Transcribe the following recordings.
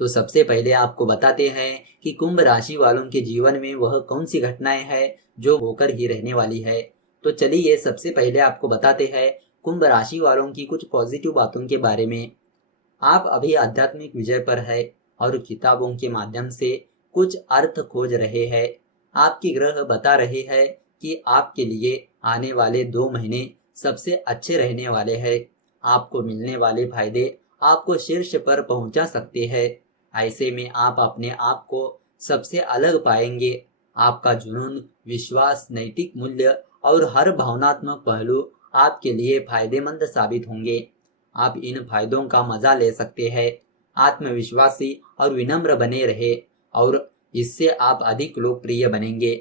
तो सबसे पहले आपको बताते हैं कि कुंभ राशि वालों के जीवन में वह कौन सी घटनाएं हैं जो होकर ही रहने वाली है। तो चलिए सबसे पहले आपको बताते हैं कुंभ राशि वालों की कुछ पॉजिटिव बातों के बारे में। आप अभी आध्यात्मिक विजय पर है और किताबों के माध्यम से कुछ अर्थ खोज रहे हैं। आपकी ग्रह बता रहे हैं कि आपके लिए आने वाले 2 महीने सबसे अच्छे रहने वाले हैं। आपको मिलने वाले फायदे आपको शीर्ष पर पहुंचा सकते हैं। ऐसे में आप अपने आप को सबसे अलग पाएंगे। आपका जुनून, विश्वास, नैतिक मूल्य और हर भावनात्मक पहलू आपके लिए फायदेमंद साबित होंगे। आप इन फायदों का मजा ले सकते हैं। आत्मविश्वासी और विनम्र बने रहे और इससे आप अधिक लोकप्रिय बनेंगे।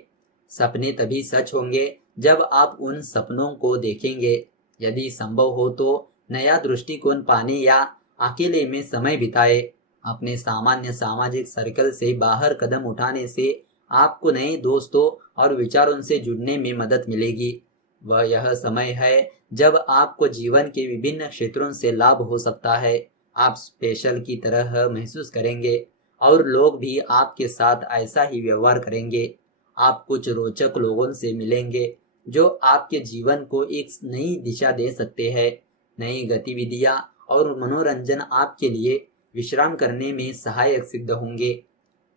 सपने तभी सच होंगे जब आप उन सपनों को देखेंगे। यदि संभव हो तो नया दृष्टिकोण पाने या अकेले में समय बिताए। अपने सामान्य सामाजिक सर्कल से बाहर कदम उठाने से आपको नए दोस्तों और विचारों से जुड़ने में मदद मिलेगी। वह यह समय है जब आपको जीवन के विभिन्न क्षेत्रों से लाभ हो सकता है। आप स्पेशल की तरह महसूस करेंगे और लोग भी आपके साथ ऐसा ही व्यवहार करेंगे। आप कुछ रोचक लोगों से मिलेंगे जो आपके जीवन को एक नई दिशा दे सकते हैं। नई गतिविधियां और मनोरंजन आपके लिए विश्राम करने में सहायक सिद्ध होंगे।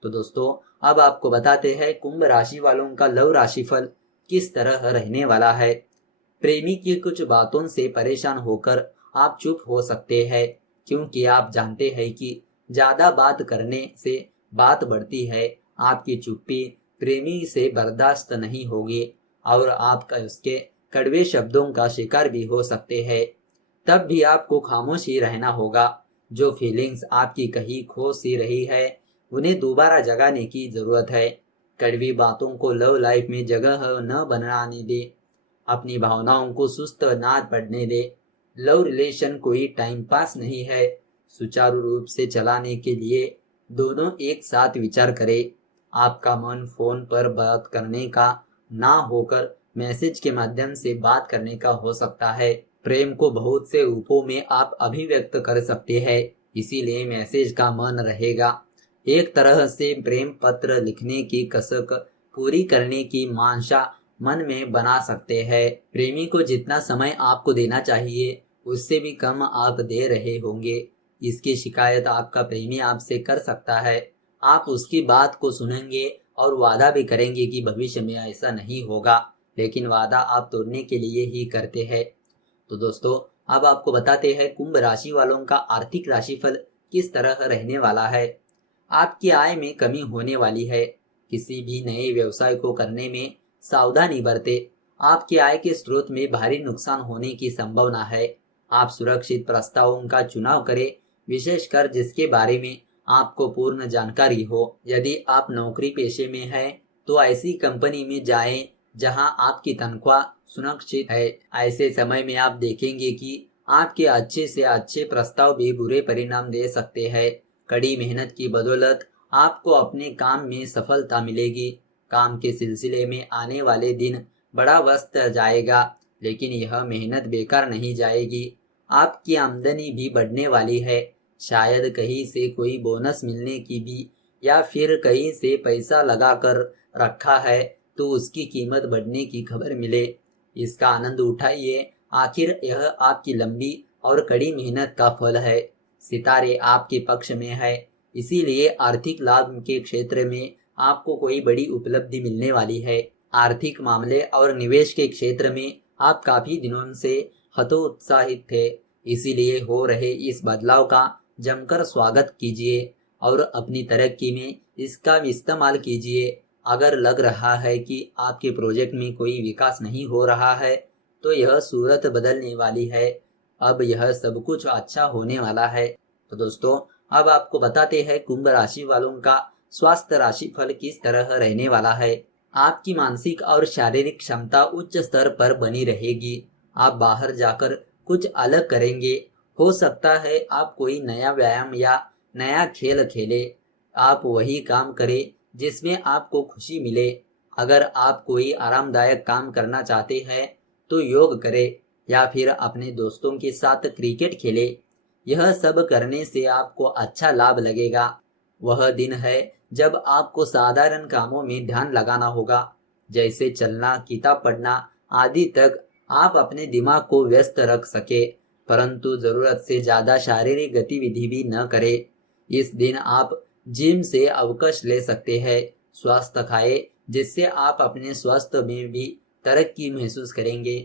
तो दोस्तों, अब आपको बताते हैं कुंभ राशि वालों का लव राशिफल किस तरह रहने वाला है। प्रेमी की कुछ बातों से परेशान होकर आप चुप हो सकते हैं, क्योंकि आप जानते हैं कि ज्यादा बात करने से बात बढ़ती है। आपकी चुप्पी प्रेमी से बर्दाश्त नहीं होगी और आपका उसके कड़वे शब्दों का शिकार भी हो सकते हैं। तब भी आपको खामोश ही रहना होगा। जो फीलिंग्स आपकी कहीं खो सी रही है उन्हें दोबारा जगाने की जरूरत है। कड़वी बातों को लव लाइफ में जगह न बनाने दे। अपनी भावनाओं को सुस्त ना पड़ने दे। लव रिलेशन कोई टाइम पास नहीं है। सुचारू रूप से चलाने के लिए दोनों एक साथ विचार करें। आपका मन फोन पर बात करने का ना होकर मैसेज के माध्यम से बात करने का हो सकता है। प्रेम को बहुत से रूपों में आप अभिव्यक्त कर सकते हैं, इसीलिए मैसेज का मन रहेगा। एक तरह से प्रेम पत्र लिखने की कसक पूरी करने की मानसा मन में बना सकते हैं। प्रेमी को जितना समय आपको देना चाहिए उससे भी कम आप दे रहे होंगे। इसकी शिकायत आपका प्रेमी आपसे कर सकता है। आप उसकी बात को सुनेंगे और वादा भी करेंगे कि भविष्य में ऐसा नहीं होगा, लेकिन वादा आप तोड़ने के लिए ही करते हैं। तो दोस्तों, अब आपको बताते हैं कुंभ राशि वालों का आर्थिक राशिफल किस तरह रहने वाला है। आपकी आय में कमी होने वाली है। किसी भी नए व्यवसाय को करने में सावधानी बरते। आपकी आय के स्रोत में भारी नुकसान होने की संभावना है। आप सुरक्षित प्रस्तावों का चुनाव करें, विशेषकर जिसके बारे में आपको पूर्ण जानकारी हो। यदि आप नौकरी पेशे में हैं तो ऐसी कंपनी में जाएं जहां आपकी तनख्वाह सुरक्षित है। ऐसे समय में आप देखेंगे कि आपके अच्छे से अच्छे प्रस्ताव भी बुरे परिणाम दे सकते हैं। कड़ी मेहनत की बदौलत आपको अपने काम में सफलता मिलेगी। काम के सिलसिले में आने वाले दिन बड़ा व्यस्त जाएगा, लेकिन यह मेहनत बेकार नहीं जाएगी। आपकी आमदनी भी बढ़ने वाली है। शायद कहीं से कोई बोनस मिलने की भी या फिर कहीं से पैसा लगा कर रखा है तो उसकी कीमत बढ़ने की खबर मिले। इसका आनंद उठाइए। आखिर यह आपकी लंबी और कड़ी मेहनत का फल है। सितारे आपके पक्ष में है, इसीलिए आर्थिक लाभ के क्षेत्र में आपको कोई बड़ी उपलब्धि मिलने वाली है। आर्थिक मामले और निवेश के क्षेत्र में आप काफी दिनों से हतोत्साहित थे, इसीलिए हो रहे इस बदलाव का जमकर स्वागत कीजिए और अपनी तरक्की में इसका इस्तेमाल कीजिए। अगर लग रहा है कि आपके प्रोजेक्ट में कोई विकास नहीं हो रहा है तो यह सूरत बदलने वाली है। अब यह सब कुछ अच्छा होने वाला है। तो दोस्तों, अब आपको बताते हैं कुंभ राशि वालों का स्वास्थ्य राशि फल किस तरह रहने वाला है। आपकी मानसिक और शारीरिक क्षमता उच्च स्तर पर बनी रहेगी। आप बाहर जाकर कुछ अलग करेंगे। हो सकता है आप कोई नया व्यायाम या नया खेल खेले। आप वही काम करें जिसमें आपको खुशी मिले। अगर आप कोई आरामदायक काम करना चाहते हैं तो योग करें या फिर अपने दोस्तों के साथ क्रिकेट खेलें। यह सब करने से आपको अच्छा लाभ लगेगा। वह दिन है जब आपको साधारण कामों में ध्यान लगाना होगा, जैसे चलना, किताब पढ़ना आदि तक आप अपने दिमाग को व्यस्त रख सके, परंतु जरूरत से ज्यादा शारीरिक गतिविधि भी न करें। इस दिन आप जिम से अवकाश ले सकते हैं। स्वास्थ्य खाए जिससे आप अपने स्वास्थ्य में भी तरक्की महसूस करेंगे।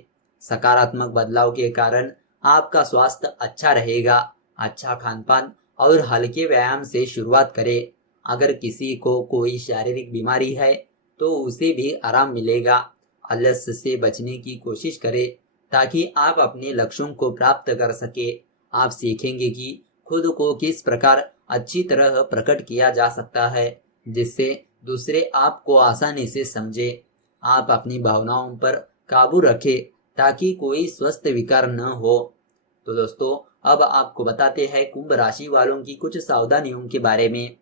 सकारात्मक बदलाव के कारण आपका स्वास्थ्य अच्छा रहेगा। अच्छा खान पान और हल्के व्यायाम से शुरुआत करें। अगर किसी को कोई शारीरिक बीमारी है तो उसे भी आराम मिलेगा। आलस्य से बचने की कोशिश करें ताकि आप अपने लक्ष्यों को प्राप्त कर सके। आप सीखेंगे कि खुद को किस प्रकार अच्छी तरह प्रकट किया जा सकता है, जिससे दूसरे आपको आसानी से समझे। आप अपनी भावनाओं पर काबू रखें ताकि कोई स्वस्थ विकार न हो। तो दोस्तों, अब आपको बताते हैं कुंभ राशि वालों की कुछ सावधानियों के बारे में।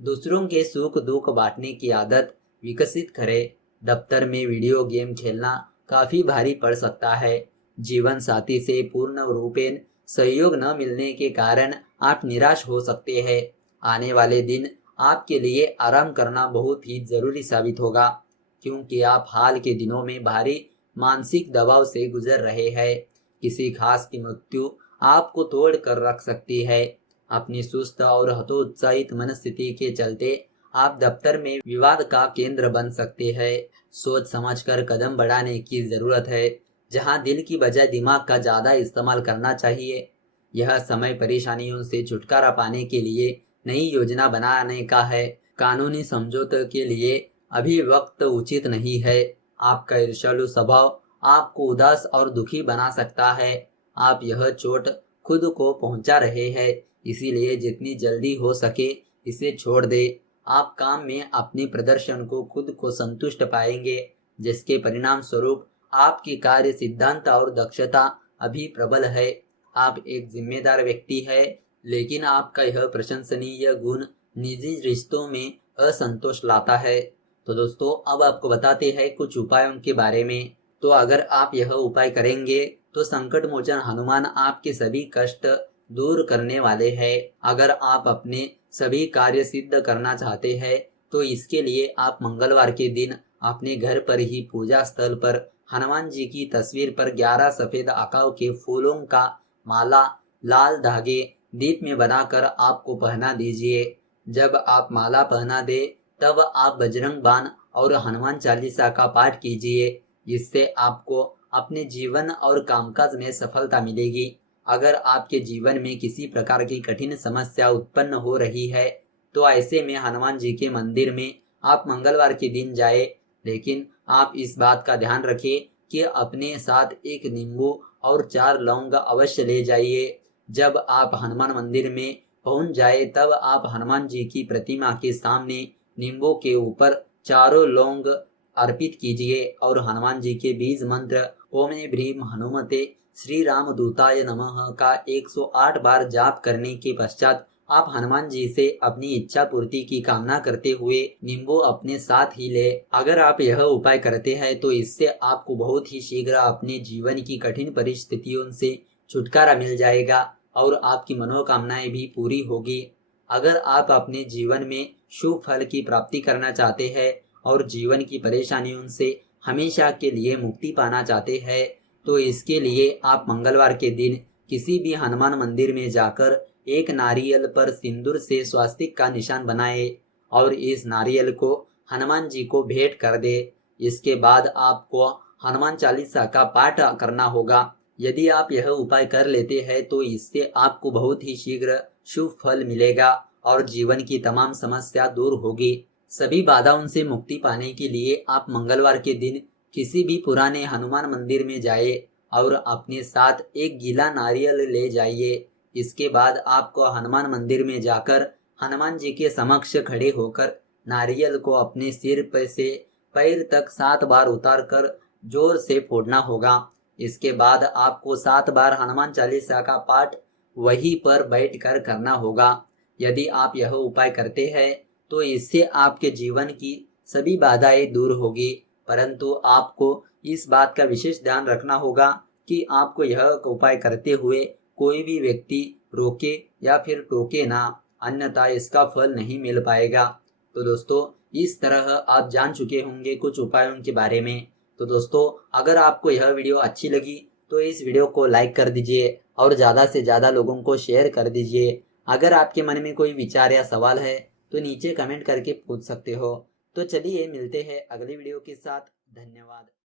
दूसरों के सुख दुख बांटने की आदत विकसित करें। दफ्तर में वीडियो गेम खेलना काफी भारी पड़ सकता है। जीवन साथी से पूर्ण रूपेण सहयोग न मिलने के कारण आप निराश हो सकते हैं। आने वाले दिन आपके लिए आराम करना बहुत ही जरूरी साबित होगा, क्योंकि आप हाल के दिनों में भारी मानसिक दबाव से गुजर रहे हैं। किसी खास की मृत्यु आपको तोड़ कर रख सकती है। अपनी सुस्त और हतोत्साहित मनस्थिति के चलते आप दफ्तर में विवाद का केंद्र बन सकते हैं। सोच समझकर कदम बढ़ाने की जरूरत है। जहां दिल की बजाय दिमाग का ज्यादा इस्तेमाल करना चाहिए। यह समय परेशानियों से छुटकारा पाने के लिए नई योजना बनाने का है। कानूनी समझौते के लिए अभी वक्त उचित नहीं है। आपका ईर्ष्यालु स्वभाव आपको उदास और दुखी बना सकता है। आप यह चोट खुद को पहुंचा रहे हैं, इसीलिए जितनी जल्दी हो सके इसे छोड़ दे। आप काम में अपने प्रदर्शन को खुद को संतुष्ट पाएंगे, जिसके परिणाम स्वरूप आपकी कार्य सिद्धांत और दक्षता अभी प्रबल है। आप एक जिम्मेदार व्यक्ति है, लेकिन आपका यह प्रशंसनीय गुण निजी रिश्तों में असंतोष लाता है। तो दोस्तों, अब आपको बताते हैं कुछ उपायों के बारे में। तो अगर आप यह उपाय करेंगे तो संकट मोचन हनुमान आपके सभी कष्ट दूर करने वाले हैं। अगर आप अपने सभी कार्य सिद्ध करना चाहते हैं तो इसके लिए आप मंगलवार के दिन अपने घर पर ही पूजा स्थल पर हनुमान जी की तस्वीर पर 11 सफेद आकाओं के फूलों का माला लाल धागे दीप में बनाकर आपको पहना दीजिए। जब आप माला पहना दे तब आप बजरंग बाण और हनुमान चालीसा का पाठ कीजिए। इससे आपको अपने जीवन और कामकाज में सफलता मिलेगी। अगर आपके जीवन में किसी प्रकार की कठिन समस्या उत्पन्न हो रही है तो ऐसे में हनुमान जी के मंदिर में आप मंगलवार के दिन जाए, लेकिन आप इस बात का ध्यान रखें कि अपने साथ एक नींबू और 4 लौंग अवश्य ले जाइए। जब आप हनुमान मंदिर में पहुंच जाए तब आप हनुमान जी की प्रतिमा के सामने नींबू के ऊपर चारों लौंग अर्पित कीजिए और हनुमान जी के बीज मंत्र ओम भ्रीम हनुमते श्री राम दूताय नमः का 108 बार जाप करने के पश्चात आप हनुमान जी से अपनी इच्छा पूर्ति की कामना करते हुए नींबू अपने साथ ही ले। अगर आप यह उपाय करते हैं तो इससे आपको बहुत ही शीघ्र अपने जीवन की कठिन परिस्थितियों से छुटकारा मिल जाएगा और आपकी मनोकामनाएं भी पूरी होगी। अगर आप अपने जीवन में शुभ फल की प्राप्ति करना चाहते हैं और जीवन की परेशानियों से हमेशा के लिए मुक्ति पाना चाहते हैं तो इसके लिए आप मंगलवार के दिन किसी भी हनुमान मंदिर में जाकर एक नारियल पर सिंदूर से स्वास्तिक का निशान बनाए और इस नारियल को हनुमान जी को भेंट कर दे। इसके बाद आपको हनुमान चालीसा का पाठ करना होगा। यदि आप यह उपाय कर लेते हैं तो इससे आपको बहुत ही शीघ्र शुभ फल मिलेगा और जीवन की तमाम समस्या दूर होगी। सभी बाधाओं से मुक्ति पाने के लिए आप मंगलवार के दिन किसी भी पुराने हनुमान मंदिर में जाइए और अपने साथ एक गीला नारियल ले जाइए। इसके बाद आपको हनुमान मंदिर में जाकर हनुमान जी के समक्ष खड़े होकर नारियल को अपने सिर पर से पैर तक 7 बार उतार कर जोर से फोड़ना होगा। इसके बाद आपको 7 बार हनुमान चालीसा का पाठ वहीं पर बैठकर करना होगा। यदि आप यह उपाय करते हैं तो इससे आपके जीवन की सभी बाधाएं दूर होगी, परंतु आपको इस बात का विशेष ध्यान रखना होगा कि आपको यह उपाय करते हुए कोई भी व्यक्ति रोके या फिर टोके ना। अन्यथा इसका फल नहीं मिल पाएगा। तो दोस्तों, इस तरह आप जान चुके होंगे कुछ उपायों के बारे में। तो दोस्तों, अगर आपको यह वीडियो अच्छी लगी तो इस वीडियो को लाइक कर दीजिए और ज़्यादा से ज़्यादा लोगों को शेयर कर दीजिए। अगर आपके मन में कोई विचार या सवाल है तो नीचे कमेंट करके पूछ सकते हो। तो चलिए मिलते हैं अगली वीडियो के साथ। धन्यवाद।